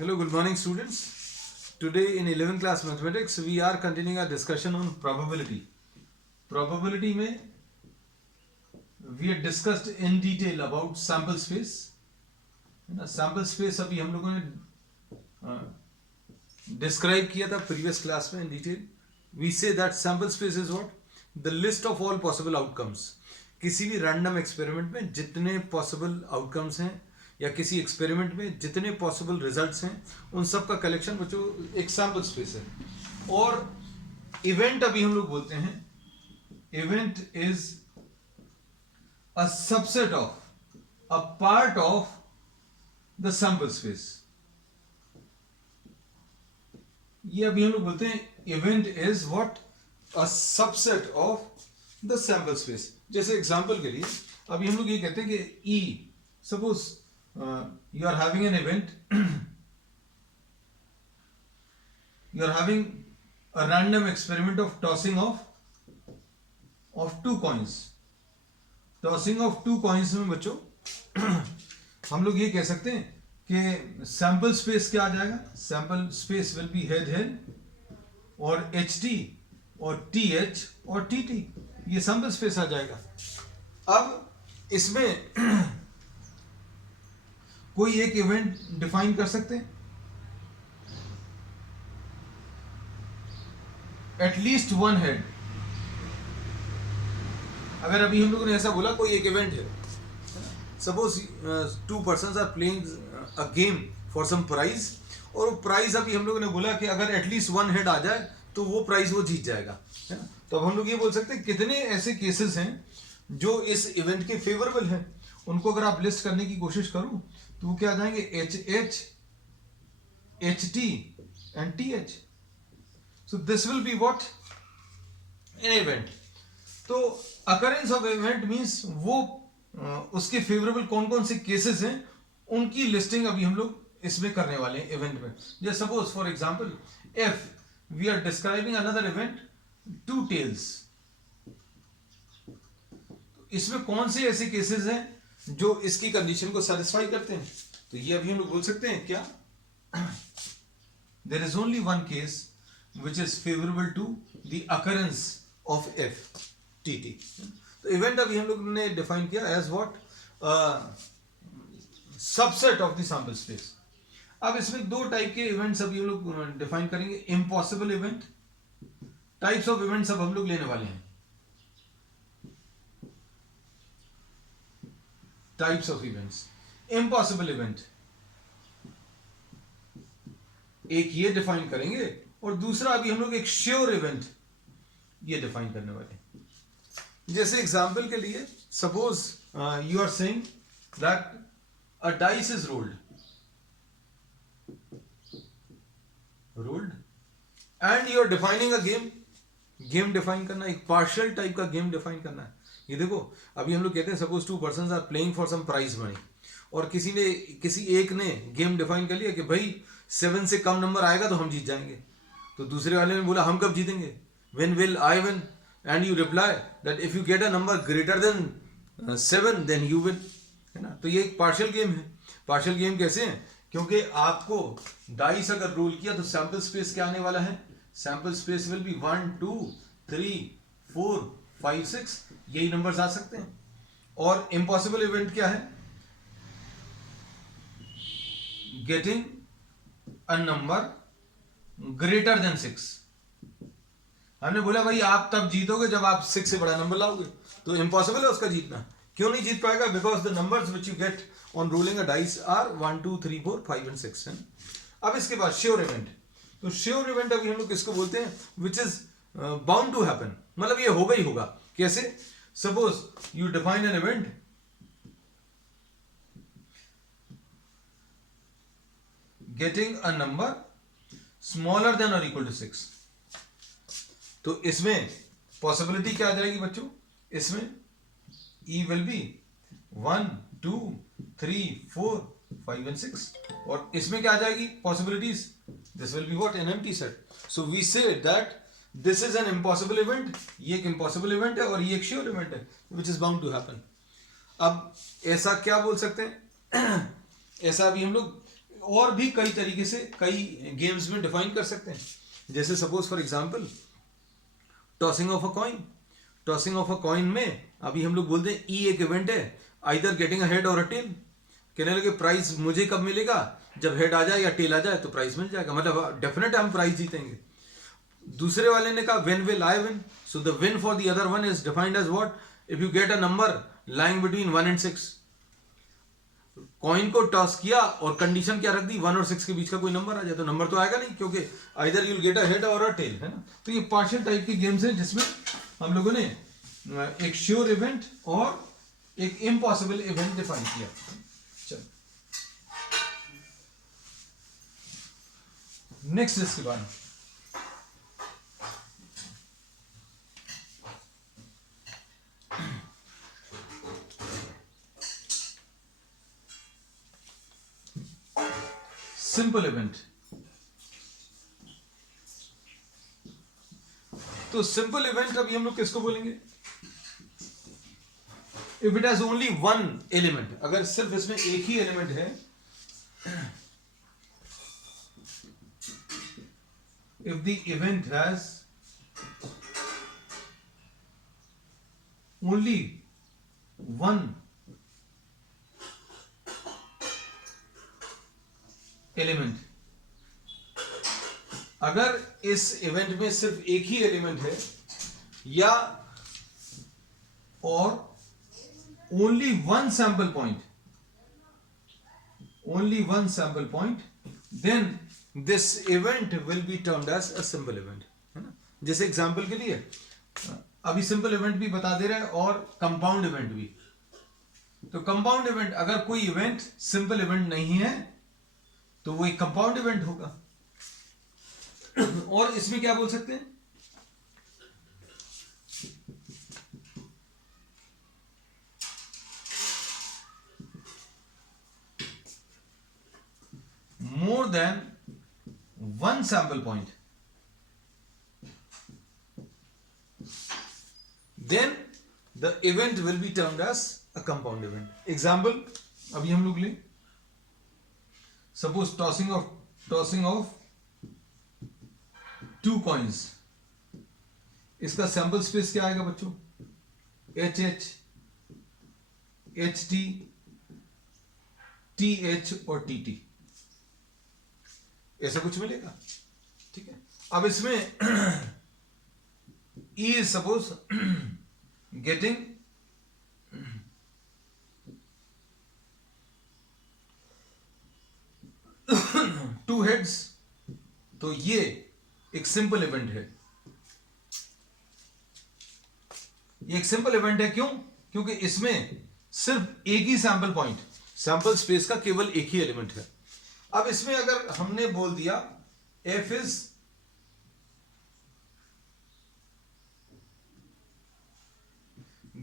Hello, good morning students. Today in 11th class mathematics we are continuing our discussion on probability. Probability में we had discussed in detail about sample space. है ना, sample space अभी हम लोगों ने describe किया था previous class में in detail. We say that sample space is what? The list of all possible outcomes. किसी भी random experiment में जितने possible outcomes हैं या किसी एक्सपेरिमेंट में जितने पॉसिबल रिजल्ट्स हैं उन सब का कलेक्शन बच्चों एक सैंपल स्पेस है। और इवेंट अभी हम लोग बोलते हैं event is a subset of a part of the sample space. ये अभी हम लोग बोलते हैं event is what a subset of the sample space. जैसे एग्जांपल के लिए अभी हम लोग ये कहते हैं कि ई suppose you are having an event you are having a random experiment of tossing of two coins में बच्चों हम लोग ये कह सकते हैं कि सैंपल स्पेस क्या आ जाएगा। Sample space will be head और एच टी और टी एच और टी टी, ये सैंपल स्पेस आ जाएगा। अब इसमें कोई एक इवेंट डिफाइन कर सकते हैं, एटलीस्ट वन हेड। अगर अभी हम लोगों ने ऐसा बोला कोई एक इवेंट है, suppose two persons are playing a game for some prize, और प्राइज अभी हम लोगों ने बोला कि अगर एटलीस्ट वन हेड आ जाए तो वो प्राइज वो जीत जाएगा, है ना। तो अब हम लोग ये बोल सकते हैं कितने ऐसे केसेस हैं जो इस इवेंट के फेवरेबल हैं। उनको अगर आप लिस्ट करने की कोशिश करूं तो वो क्या आ जाएंगे, H H, H T and T H. So this will be what, an event. तो अकरेंस ऑफ इवेंट मींस वो उसके फेवरेबल कौन कौन से केसेस हैं उनकी लिस्टिंग अभी हम लोग इसमें करने वाले हैं इवेंट में। जैसे suppose for example if we are describing another event two tails, इसमें कौन से ऐसे केसेस हैं जो इसकी कंडीशन को सेटिस्फाई करते हैं। तो ये अभी हम लोग बोल सकते हैं क्या, there is only one case which is favourable to the occurrence of F T T. तो इवेंट अभी हम लोग ने डिफाइन किया as what, subset of the sample space. अब इसमें दो टाइप के इवेंट्स अभी हम लोग डिफाइन करेंगे, impossible event. Types of events अब हम लोग लेने वाले हैं, types of events. Impossible event एक ये डिफाइन करेंगे, और दूसरा अभी हम लोग एक श्योर इवेंट ये डिफाइन करने वाले हैं। जैसे एग्जांपल के लिए suppose you are saying that a dice is rolled and you are defining a game define करना, एक पार्शियल टाइप का गेम डिफाइन करना है। ये देखो अभी हम लोग कहते हैं suppose two persons are playing for some prize money, और किसी एक ने गेम डिफाइन कर लिया कि भाई 7 से कम नंबर आएगा तो हम जीत जाएंगे। तो दूसरे वाले ने बोला हम कब जीतेंगे, when will I win, and you reply that if you get a number greater than 7 then you win, है ना। तो ये एक पार्शियल गेम है। पार्शियल गेम कैसे है, क्योंकि आपको डाइस अगर रोल किया तो सैंपल स्पेस क्या आने वाला है, सैंपल स्पेस विल बी 1 2 3 4 5 6, यही नंबर्स आ सकते हैं। और इम्पॉसिबल इवेंट क्या है, getting a number greater then 6। हमने बोला भाई आप तब जीतोगे जब आप 6 से बड़ा नंबर लाओगे, तो इम्पॉसिबल है उसका जीतना। क्यों नहीं जीत पाएगा, because the numbers which you get on rolling a dice are 1 2 3 4 5 and 6 है। अब इसके बाद श्योर इवेंट। तो श्योर इवेंट अभी हम लोग किसको बोलते हैं, which is bound to happen, मतलब ये होगा ही होगा। कैसे, suppose you define an event getting a number smaller than और इक्वल टू 6। तो इसमें पॉसिबिलिटी क्या आ जाएगी बच्चों, इसमें ई विल बी 1 2 3 4 5 एंड 6, और इसमें क्या आ जाएगी possibilities, this will be what, an empty set. So we say that this is an impossible event, ये एक इम्पॉसिबल इवेंट है और ये एक श्योर इवेंट है which is bound to happen. अब ऐसा क्या बोल सकते हैं ऐसा अभी हम लोग और भी कई तरीके से कई गेम्स में डिफाइन कर सकते हैं. जैसे suppose for example tossing of a coin. Tossing of a coin में अभी हम लोग बोलते हैं ई एक इवेंट है, आइदर गेटिंग अ हेड और अ टेल. कहने लगे प्राइज मुझे कब मिलेगा, जब हेड आ जाए या टेल आ जाए तो प्राइज मिल जाएगा, मतलब डेफिनेट हम प्राइज जीतेंगे. दूसरे वाले ने कहा when will I win. So the win for the other one is defined as what, if you get a number lying between 1 and 6. Coin को टॉस किया और कंडीशन क्या रख दी, 1 और 6 के बीच का कोई नंबर आ जाए तो नंबर तो आएगा नहीं, क्योंकि either you will get a head और अ टेल, है ना. तो ये पार्शियल टाइप की गेम्स हैं जिसमें हम लोगों ने एक श्योर इवेंट और एक इम्पॉसिबल इवेंट डिफाइन किया. चलो नेक्स्ट इसके बाद सिंपल इवेंट. तो सिंपल इवेंट अभी हम लोग किसको बोलेंगे, if it has only one element. अगर सिर्फ इसमें एक ही एलिमेंट है, if the event has only one element. अगर इस इवेंट में सिर्फ एक ही एलिमेंट है या और only one sample point, then this event will be termed as a simple event, है ना. जैसे एग्जांपल के लिए अभी सिंपल इवेंट भी बता दे रहा है और कंपाउंड इवेंट भी. तो कंपाउंड इवेंट, अगर कोई इवेंट सिंपल इवेंट नहीं है तो वो एक कंपाउंड इवेंट होगा. और इसमें क्या बोल सकते हैं, more than one sample point, then the event will be termed as a compound event. Example अभी हम लोग लें, suppose tossing of two coins. इसका सैंपल स्पेस क्या आएगा बच्चों, HH, HT, TH और TT, ऐसा कुछ मिलेगा. ठीक है. अब इसमें E is suppose getting two heads, तो ये एक सिंपल इवेंट है. ये एक सिंपल इवेंट है क्यों, क्योंकि इसमें सिर्फ एक ही सैंपल पॉइंट, सैंपल स्पेस का केवल एक ही एलिमेंट है. अब इसमें अगर हमने बोल दिया f is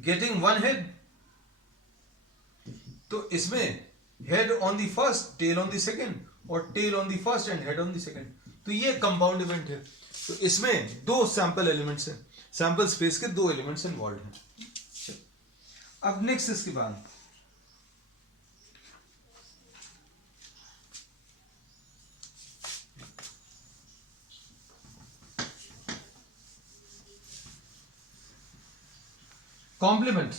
getting one head, तो इसमें head on the first, tail on the second, और tail on the first and head on the second. तो ये कंपाउंड इवेंट है. तो इसमें दो सैंपल एलिमेंट्स हैं, सैंपल स्पेस के दो एलिमेंट्स इन्वॉल्व हैं. अब नेक्स्ट इसके बाद कॉम्प्लीमेंट.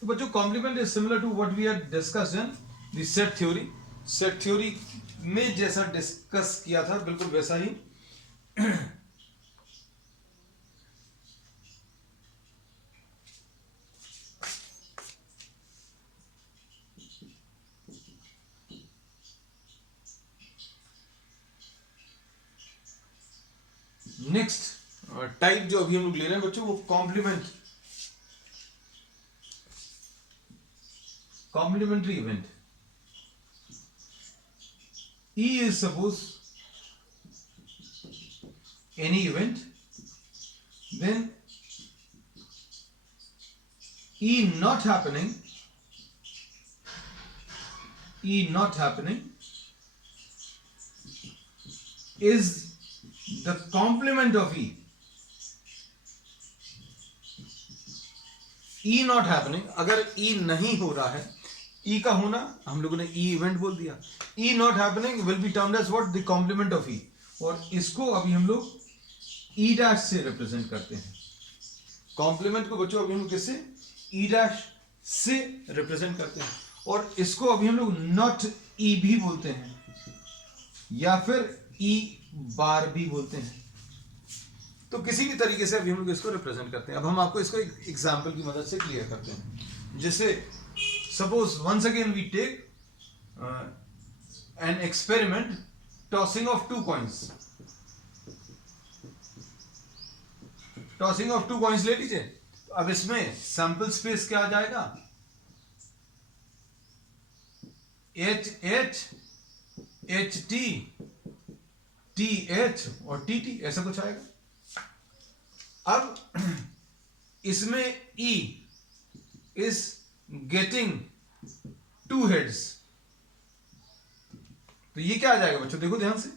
तो बच्चों complement is similar to what we had discussed in the set theory. Set theory में जैसा डिस्कस किया था बिल्कुल वैसा ही. नेक्स्ट टाइप जो अभी हम लोग ले रहे हैं बच्चों, वो complementary event. E is suppose any event, then E not happening is the complement of E. E not happening, अगर E नहीं हो रहा है ई का होना हम लोगों ने ई इवेंट बोल दिया, E not happening will be termed as what, the complement of E, और इसको अभी हम लोग ई डैश से रिप्रेजेंट करते हैं। कॉम्प्लीमेंट को बच्चों अभी हम किससे, ई डैश से रिप्रेजेंट करते हैं, और इसको अभी हम लोग नॉट ई भी बोलते हैं या फिर ई बार भी बोलते हैं। तो किसी भी तरीके से अभी हम लोग इसको रिप्रेजेंट करते हैं। अब हम आपको इसको एक एग्जाम्पल की मदद से क्लियर करते हैं। जैसे suppose once again we take an experiment, tossing of 2 coins, tossing of 2 coins ले लीजिए। अब इसमें सैंपल स्पेस क्या आ जाएगा, H H, H T, T H और टी टी, ऐसा कुछ आएगा। अब इसमें E is getting 2 heads, तो ये क्या आ जाएगा बच्चों, देखो ध्यान से,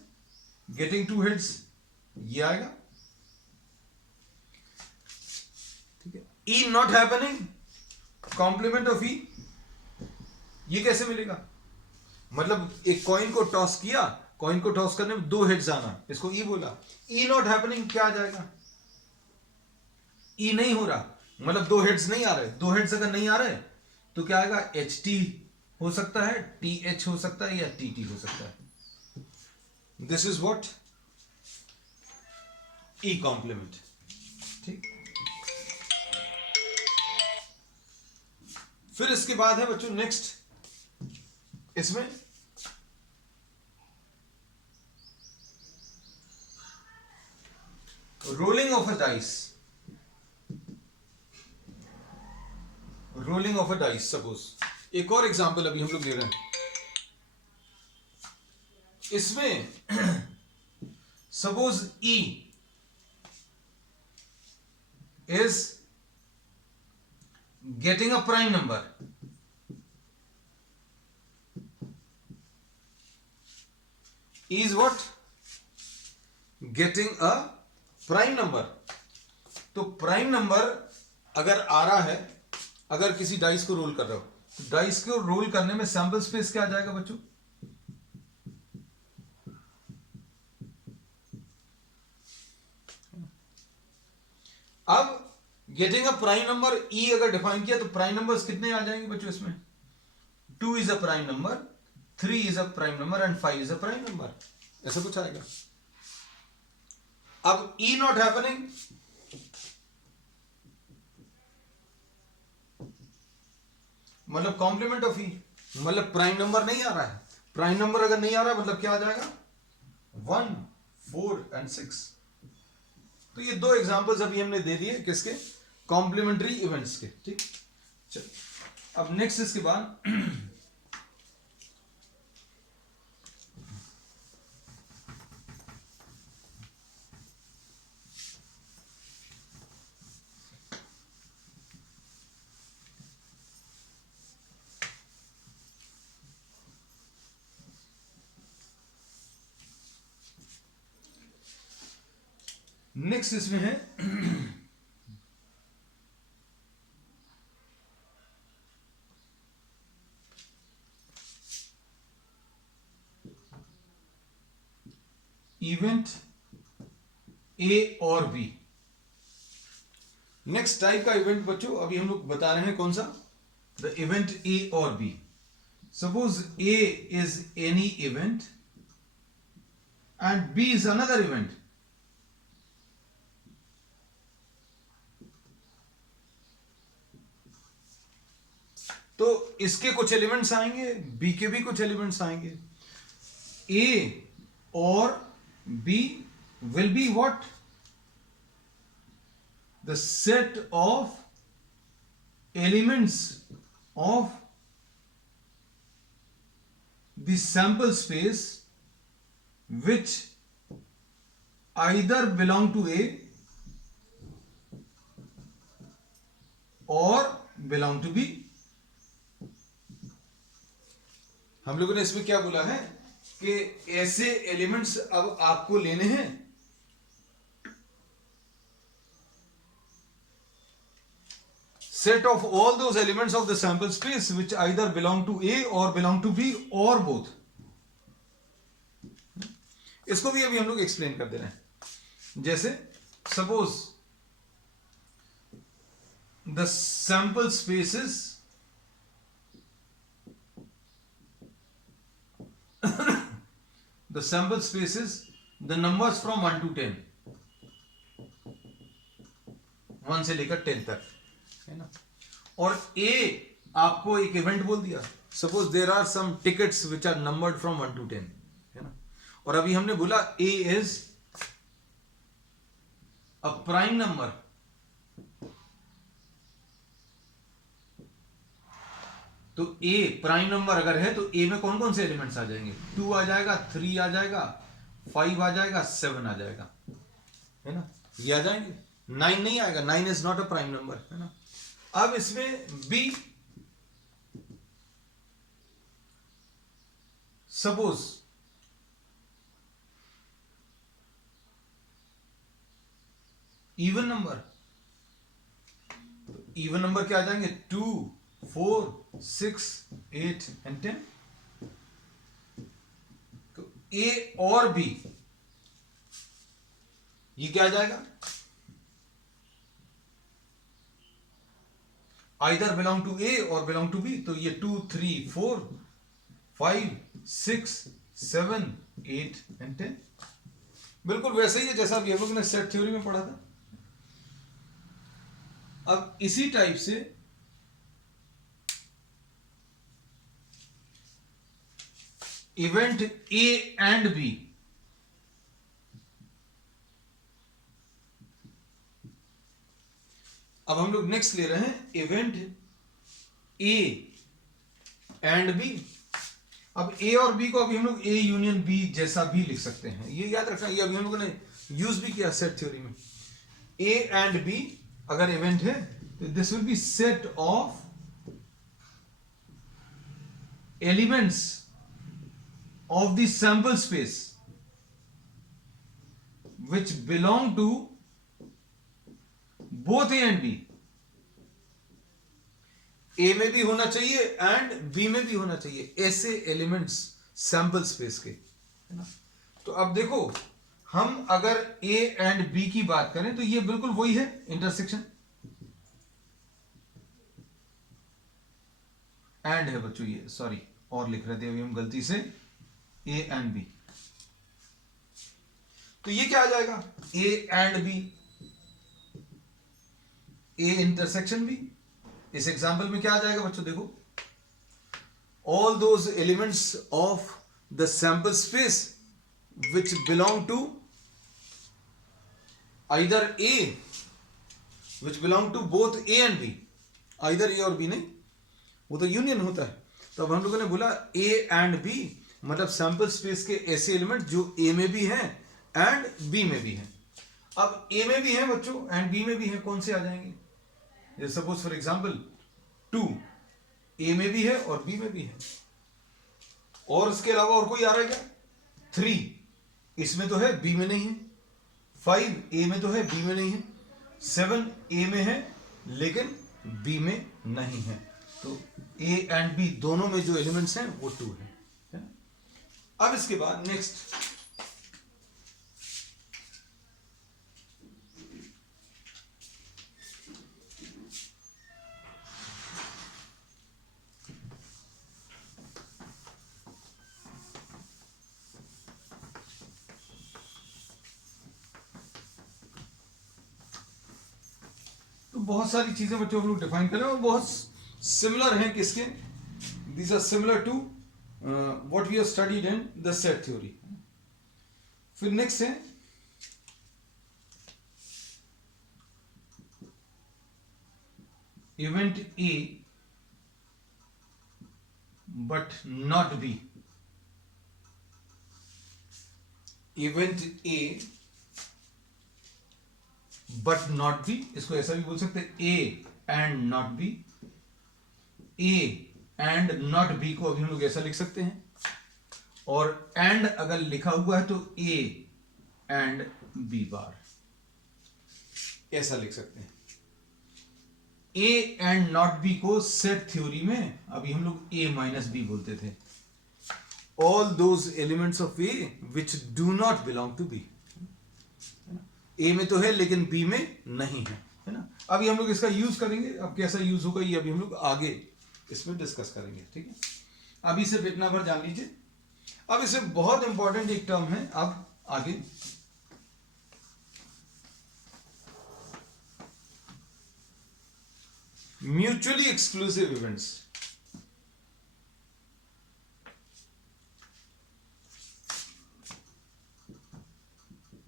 getting 2 heads ये आएगा, ठीक है। E not happening, complement of E, ये कैसे मिलेगा, मतलब एक कॉइन को टॉस किया, कॉइन को टॉस करने में 2 हेड्स आना, इसको E बोला। E नॉट हैपनिंग क्या आ जाएगा, ई नहीं हो रहा, मतलब 2 हेड्स नहीं आ रहे। 2 हेड्स अगर नहीं आ रहे तो क्या आएगा, एच टी हो सकता है, टी एच हो सकता है, या टी टी हो सकता है। This is what E complement, ठीक। फिर इसके बाद है बच्चों नेक्स्ट, इसमें rolling of a dice, rolling of a dice. Suppose एक और एग्जांपल अभी हम लोग ले रहे हैं, इसमें suppose E is getting a prime number, E is what, getting a prime number। तो प्राइम नंबर अगर आ रहा है, अगर किसी डाइस को रोल कर रहे हो, तो डाइस को रोल करने में सैंपल स्पेस क्या आ जाएगा बच्चों, अब getting a prime number E अगर डिफाइन किया तो प्राइम नंबर्स कितने आ जाएंगे बच्चों इसमें, 2 is a prime number, 3 is a prime number and 5 is a prime number, ऐसा कुछ आएगा। अब E नॉट हैपनिंग, मतलब कॉम्प्लीमेंट ऑफ E, मतलब प्राइम नंबर नहीं आ रहा है। प्राइम नंबर अगर नहीं आ रहा मतलब क्या आ जाएगा, 1, 4 एंड 6। तो ये 2 एग्जांपल्स अभी हमने दे दिए किसके, कॉम्प्लीमेंट्री इवेंट्स के, ठीक। चल अब नेक्स्ट इसके बाद नेक्स्ट इसमें है इवेंट ए और बी। नेक्स्ट टाइप का इवेंट बच्चों अभी हम लोग बता रहे हैं कौन सा, द इवेंट ए और B. Suppose A is any event and B is another event, तो इसके कुछ एलिमेंट्स आएंगे, बी के भी कुछ एलिमेंट्स आएंगे। ए और B will be what, the set of elements of the sample space which either belong to A or belong to B। हम लोगों ने इसमें क्या बोला है कि ऐसे एलिमेंट्स अब आपको लेने हैं set of all those elements of the sample space which either belong to A or belong to B or both. इसको भी अभी हम लोग एक्सप्लेन कर दे रहे हैं. जैसे suppose the sample spaces the sample spaces the numbers from 1 to 10, 1 से लेकर 10 तक है ना. और A आपको एक इवेंट बोल दिया. Suppose there are some tickets which are numbered from 1 to 10 है ना. और अभी हमने बोला A is a prime number. तो A प्राइम नंबर अगर है तो A में कौन कौन से एलिमेंट्स आ जाएंगे? 2 आ जाएगा, 3 आ जाएगा, 5 आ जाएगा, 7 आ जाएगा है ना. ये आ जाएंगे. 9 नहीं आएगा. 9 is not a prime number है ना. अब इसमें B suppose even number. Even number क्या आ जाएंगे? 2, 4, 6, 8 एंड 10. तो A और B ये क्या आ जाएगा? either belong to A or belong to B. तो ये 2, 3, 4, 5, 6, 7, 8 एंड 10. बिल्कुल वैसे ही है जैसा अभी हम लोग ने सेट थ्योरी में पढ़ा था. अब इसी टाइप से इवेंट A एंड B अब हम लोग नेक्स्ट ले रहे हैं इवेंट A एंड B. अब A और B को अभी हम लोग A यूनियन B जैसा भी लिख सकते हैं. ये याद रखना, ये अभी हम लोगों ने यूज भी किया सेट थ्योरी में. A एंड B अगर इवेंट है तो this will be set of elements of the sample space which belong to both A and B. A में भी होना चाहिए एंड B में भी होना चाहिए. ऐसे एलिमेंट्स सैंपल स्पेस के है ना. तो अब देखो हम अगर A एंड B की बात करें तो ये बिल्कुल वही है इंटरसेक्शन. एंड है बच्चों, ये सॉरी और लिख रहे थे अभी हम गलती से A एंड B. तो ये क्या आ जाएगा? A and B, A intersection B. इस एग्जाम्पल में क्या आ जाएगा बच्चों? देखो all those elements of the sample space which belong to either A which belong to both A and B. either A और B नहीं, वो तो यूनियन होता है. तो अब हम लोगों ने बोला A एंड B मतलब सैंपल स्पेस के ऐसे एलिमेंट जो A में भी हैं एंड B में भी हैं. अब A में भी हैं बच्चों एंड B में भी हैं. कौन से आ जाएंगे? जैसे सपोज फॉर एग्जांपल 2 A में भी है और B में भी है. और इसके अलावा और कोई आ रहा है क्या? 3 इसमें तो है, B में नहीं है. 5 A में तो है, B में नहीं है. 7 A में है लेकिन B में नहीं है. तो A एंड B दोनों में जो एलिमेंट्स हैं वो 2 है. अब इसके बाद नेक्स्ट बहुत सारी चीजें बच्चों हम लोग डिफाइन करें और बहुत सिमिलर हैं. किसके? These are similar to what we have studied in the set theory. फिर नेक्स्ट है event A but not B. Event A but not B. इसको ऐसा भी बोल सकते हैं A and not B. A and not B को अभी हम लोग ऐसा लिख सकते हैं. और एंड अगर लिखा हुआ है तो A एंड B बार ऐसा लिख सकते हैं. ए एंड नॉट बी को सेट थ्योरी में अभी हम लोग ए माइनस बी बोलते थे। All those elements of A which do not belong to B, A में तो है लेकिन बी में नहीं है ना। अभी हम लोग इसका यूज करेंगे, अब कैसा यूज होगा ये अभी हम लोग आगे इसमें डिस्कस करेंगे, ठीक है। अभी सिर्फ इतना भर जान लीजिए। अब इसमें बहुत इंपॉर्टेंट एक टर्म है अब आगे, mutually exclusive events.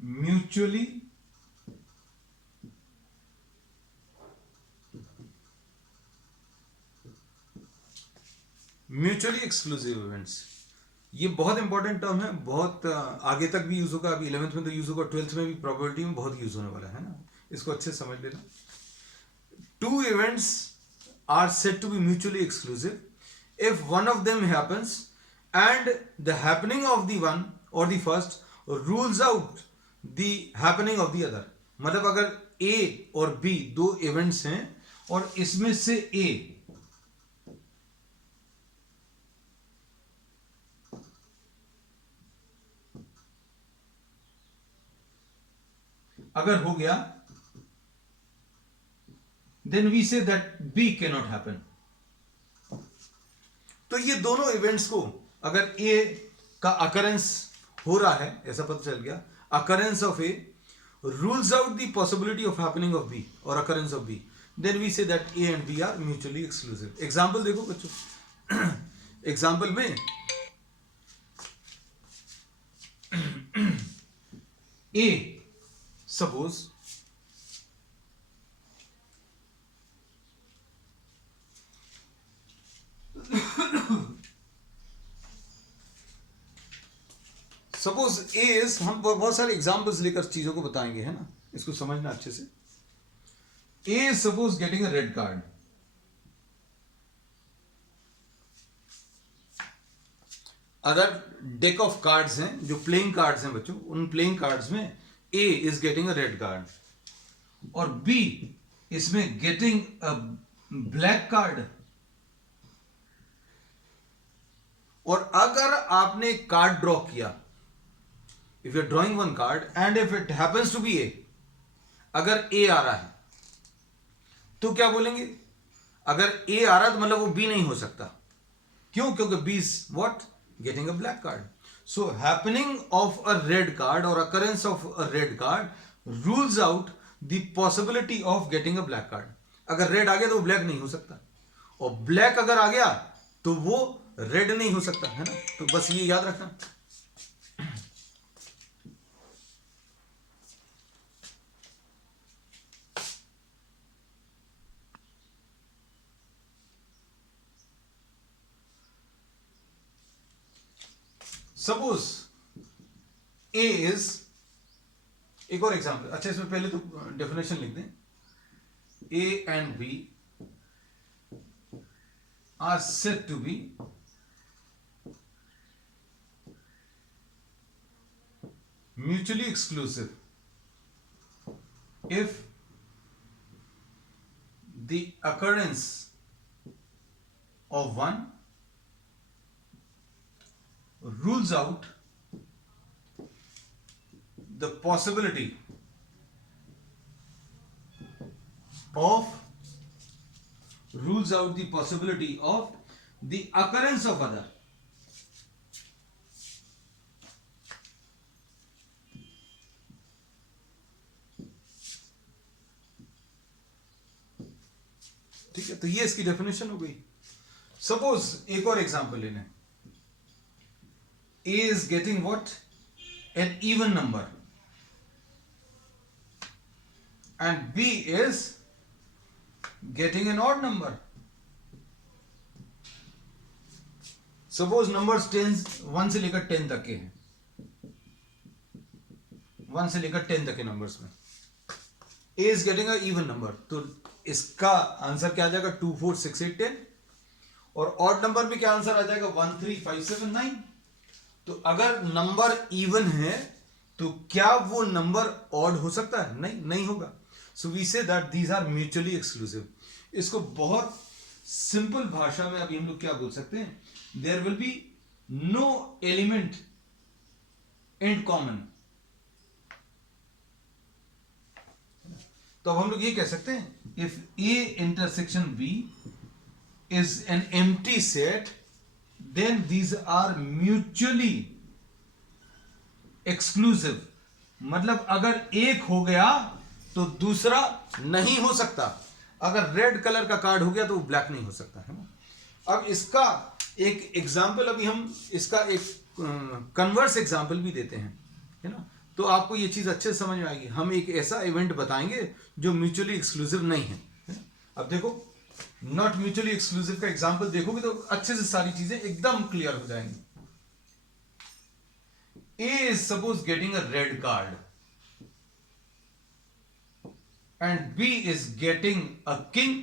Mutually exclusive events, ये बहुत इंपॉर्टेंट टर्म है, बहुत आगे तक भी यूज होगा। अभी 11th में तो यूज होगा, 12th में भी प्रोबेबिलिटी में बहुत यूज होने वाला है ना, इसको अच्छे से समझ लेना। Two events are said to be mutually exclusive if one of them happens and the happening of the one or the first rules out the happening of the other। मतलब अगर A और B दो events हैं और इसमें से A अगर हो गया, then we say that B cannot happen। तो ये दोनों इवेंट्स को अगर A का अकरेंस हो रहा है, ऐसा पता चल गया, occurrence of A rules out the possibility of happening of B or occurrence of B, then we say that A and B are mutually exclusive। Example देखो बच्चों, एग्जाम्पल में A suppose suppose A is, हम बहुत सारे examples लेकर चीजों को बताएंगे, है ना, इसको समझना अच्छे से। A is suppose getting a red card, अगर डेक ऑफ कार्ड्स हैं, जो प्लेइंग कार्ड्स हैं बच्चों, उन प्लेइंग कार्ड्स में A is getting a red card और बी इसमें गेटिंग अ ब्लैक कार्ड। और अगर आपने कार्ड ड्रॉ किया, if you are drawing one card and if it happens to B A, अगर ए आ रहा है तो क्या बोलेंगे? अगर ए आ रहा है तो मतलब वो बी नहीं हो सकता। क्यों? क्योंकि B is what? Getting a black card. So happening of a red card और occurrence of a red card rules out the possibility of getting a black card. अगर रेड आ गया तो वो ब्लैक नहीं हो सकता, और ब्लैक अगर आ गया तो वो रेड नहीं हो सकता, है ना। तो बस ये याद रखना। सपोज ए इज, एक और एग्जाम्पल, अच्छा इसमें पहले तो डेफिनेशन लिख दें। A and B are said to be mutually exclusive if the occurrence of one rules out the possibility of the occurrence of other। ठीक है, तो ये इसकी डेफिनेशन हो गई। सपोज एक और एग्जांपल लेने, A is getting what? An even number and B is getting an odd number। Suppose numbers 1 से लेकर 10 तक के हैं, 1 से लेकर 10 तक के नंबर्स में A is getting a even number, तो इसका आंसर क्या आ जाएगा? 2 4 6 8 10। और ऑड नंबर में क्या आंसर आ जाएगा? 1 3 5 7 9। तो अगर नंबर इवन है तो क्या वो नंबर ऑड हो सकता है? नहीं, नहीं होगा। So we say that these are mutually exclusive. इसको बहुत सिंपल भाषा में अभी हम लोग क्या बोल सकते हैं, there will be no element in common. तो अब हम लोग ये कह सकते हैं, if A intersection B is an empty set, then these are mutually exclusive. मतलब अगर एक हो गया तो दूसरा नहीं हो सकता। अगर रेड कलर का कार्ड हो गया तो वो ब्लैक नहीं हो सकता, है ना। अब इसका एक एग्जाम्पल, अभी हम इसका एक कन्वर्स एग्जाम्पल भी देते हैं, है ना, तो आपको ये चीज अच्छे से समझ में आएगी। हम एक ऐसा इवेंट बताएंगे जो म्यूचुअली एक्सक्लूसिव नहीं है, है ना? अब देखो, नॉट म्यूचुअली एक्सक्लूसिव का एग्जाम्पल देखोगे तो अच्छे से सारी चीजें एकदम क्लियर हो जाएंगी। A is suppose getting a red card and B is getting a king.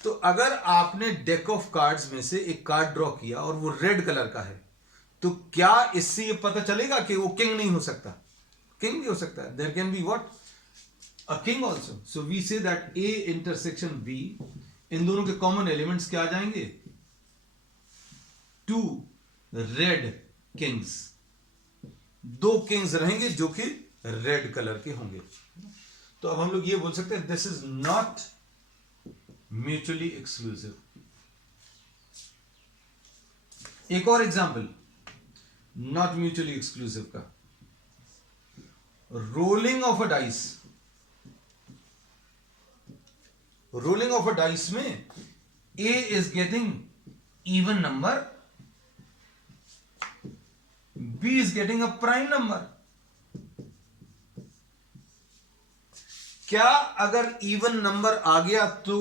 तो अगर आपने डेक ऑफ कार्ड्स में से एक कार्ड ड्रॉ किया और वो रेड कलर का है, तो क्या इससे ये पता चलेगा कि वो किंग नहीं हो सकता? किंग भी हो सकता है। There can be what, uh king also. So we say that A intersection B, इन दोनों के कॉमन एलिमेंट्स क्या आ जाएंगे? 2 रेड किंग्स, 2 किंग्स रहेंगे जो कि रेड कलर के होंगे। तो अब हम लोग ये बोल सकते हैं, this is not mutually exclusive. एक और एग्जांपल नॉट म्यूचुअली एक्सक्लूसिव का, rolling of a dice. Rolling of a dice में A is getting even number, B is getting a prime number. क्या अगर इवन नंबर आ गया तो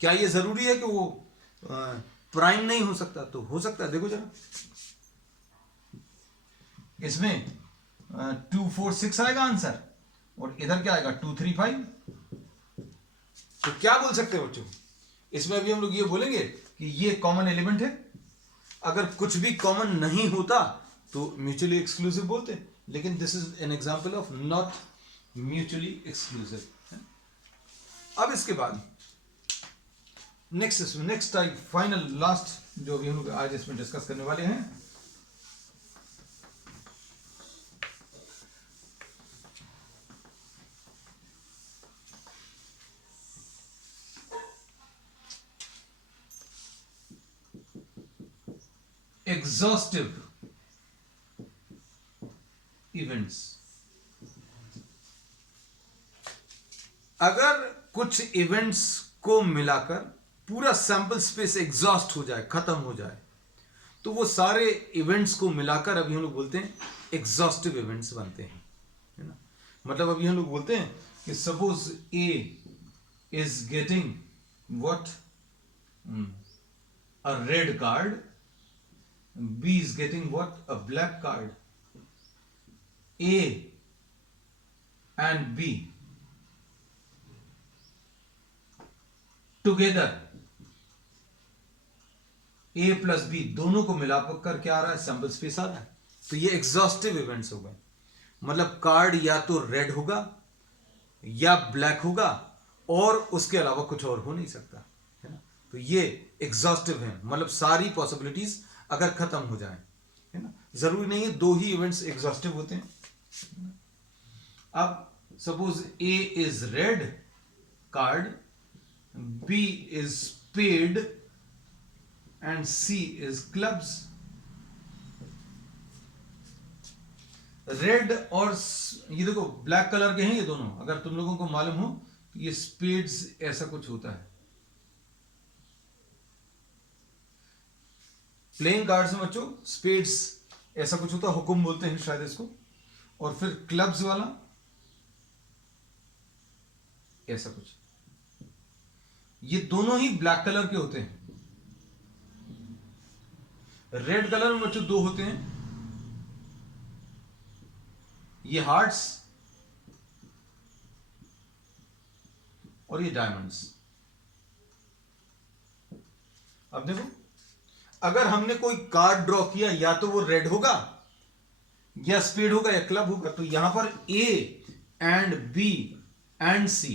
क्या ये जरूरी है कि वो प्राइम नहीं हो सकता? तो हो सकता है। देखो जरा, इसमें 2 4 6 आएगा आंसर, और इधर क्या आएगा 2 3 5। तो क्या बोल सकते हैं बच्चों, इसमें अभी हम लोग ये बोलेंगे कि ये कॉमन एलिमेंट है। अगर कुछ भी कॉमन नहीं होता तो म्यूचुअली एक्सक्लूसिव बोलते हैं, लेकिन this is an example of not mutually exclusive. अब इसके बाद नेक्स्ट टाइप, फाइनल लास्ट जो भी हम लोग आज इसमें डिस्कस करने वाले हैं, एग्जॉस्टिव इवेंट्स। अगर कुछ इवेंट्स को मिलाकर पूरा सैंपल स्पेस एग्जॉस्ट हो जाए, खत्म हो जाए, तो वो सारे इवेंट्स को मिलाकर अभी हम लोग बोलते हैं एग्जॉस्टिव इवेंट्स बनते हैं, है ना। मतलब अभी हम लोग बोलते हैं कि suppose A is getting what, a red card, B is getting what, a black card. A and B together, A plus B दोनों को मिलाकर क्या आ रहा है? सैंपल स्पेस आ रहा है। तो ये एग्जॉस्टिव इवेंट्स हो गए। मतलब कार्ड या तो रेड होगा या ब्लैक होगा, और उसके अलावा कुछ और हो नहीं सकता, है ना। तो ये एग्जॉस्टिव है, मतलब सारी पॉसिबिलिटीज अगर खत्म हो जाए, है ना। जरूरी नहीं है 2 ही इवेंट्स एग्जॉस्टिव होते हैं। अब suppose A is red card, B is spade and C is clubs. Red और ये देखो ब्लैक कलर के हैं ये दोनों। अगर तुम लोगों को मालूम हो तो ये स्पेड्स ऐसा कुछ होता है। प्लेइंग कार्ड्स में बच्चों स्पेड्स ऐसा कुछ होता है, हुकुम बोलते हैं शायद इसको, और फिर क्लब्स वाला ऐसा कुछ। ये दोनों ही ब्लैक कलर के होते हैं। रेड कलर में बच्चों 2 होते हैं, ये हार्ट्स और ये डायमंड्स। अब देखो, अगर हमने कोई कार्ड ड्रॉ किया, या तो वो रेड होगा या स्पेड होगा या क्लब होगा, तो यहां पर A and B and C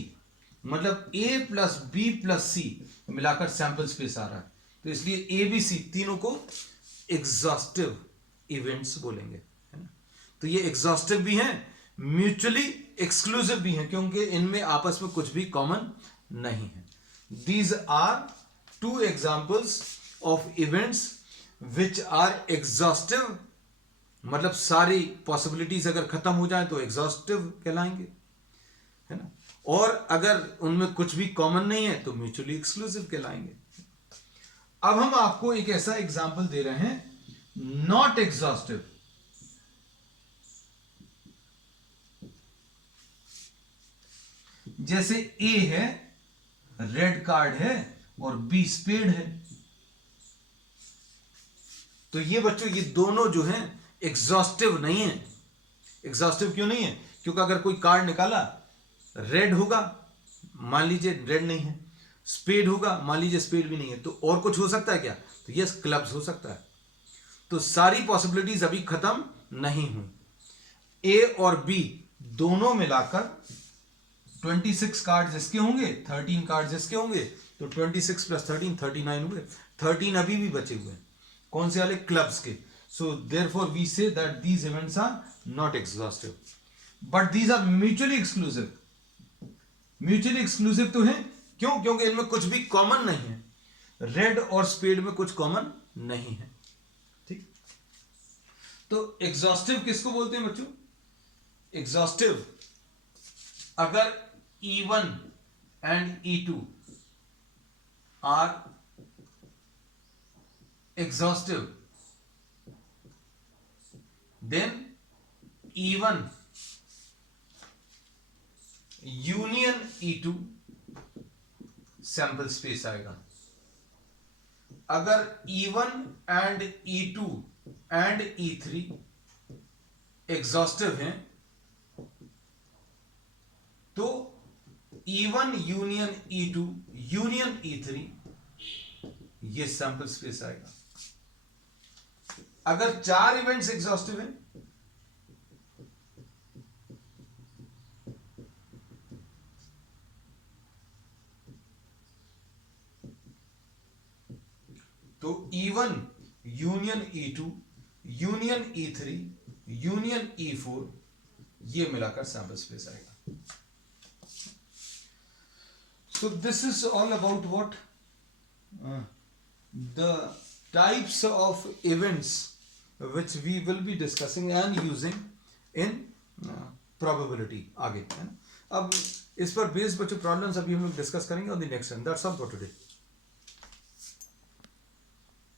मतलब ए प्लस बी प्लस सी मिलाकर सैंपल स्पेस आ रहा है, तो इसलिए ए बी सी तीनों को एग्जॉस्टिव इवेंट्स बोलेंगे, है ना। तो ये एग्जॉस्टिव भी हैं, म्यूचुअली एक्सक्लूसिव भी हैं, क्योंकि इनमें आपस में कुछ भी कॉमन नहीं है. These are two examples of events which are exhaustive, मतलब सारी पॉसिबिलिटीज अगर खत्म हो जाए तो एग्जॉस्टिव कहलाएंगे, है ना. और अगर उनमें कुछ भी कॉमन नहीं है तो म्यूचुअली एक्सक्लूसिव कहलाएंगे. अब हम आपको एक ऐसा एग्जाम्पल दे रहे हैं नॉट एग्जॉस्टिव. जैसे ए है, रेड कार्ड है और बी स्पेड है, तो ये बच्चों ये दोनों जो हैं एग्जॉस्टिव नहीं है. एग्जॉस्टिव क्यों नहीं है? क्योंकि अगर कोई कार्ड निकाला, रेड होगा, मान लीजिए रेड नहीं है, स्पेड होगा, मान लीजिए स्पेड भी नहीं है, तो और कुछ हो सकता है क्या? तो यस, क्लब्स हो सकता है. तो सारी पॉसिबिलिटीज अभी खत्म नहीं हुई. ए और बी दोनों मिलाकर 26 कार्ड्स इसके होंगे, 13 कार्ड्स इसके होंगे, तो 26 प्लस 13 39 हुए. 13 अभी भी बचे हुए हैं. कौन से वाले? क्लब्स के. So therefore we say that these events are not exhaustive, but these are mutually exclusive. Mutually exclusive तो है, क्यों? क्योंकि इनमें कुछ भी कॉमन नहीं है. रेड और स्पेड में कुछ कॉमन नहीं है. ठीक. तो एग्जॉस्टिव किसको बोलते हैं बच्चों? एग्जॉस्टिव अगर E1 and E2 are exhaustive, then E1 union E2 sample space आएगा. अगर E1 and E2 and E3 exhaustive हैं तो E1 union E2 union E3 ये सैंपल स्पेस आएगा. अगर 4 इवेंट्स एग्जॉस्टिव हैं तो E1 union E2 union E3 union E4 ये मिलाकर सैंपल स्पेस आएगा. So this is all about what the types of events which we will be discussing and using in probability आगे, है ना. अब इस पर बेस्ड बच्चों प्रॉब्लम्स अभी हम लोग डिस्कस करेंगे on the next one. That's all for today.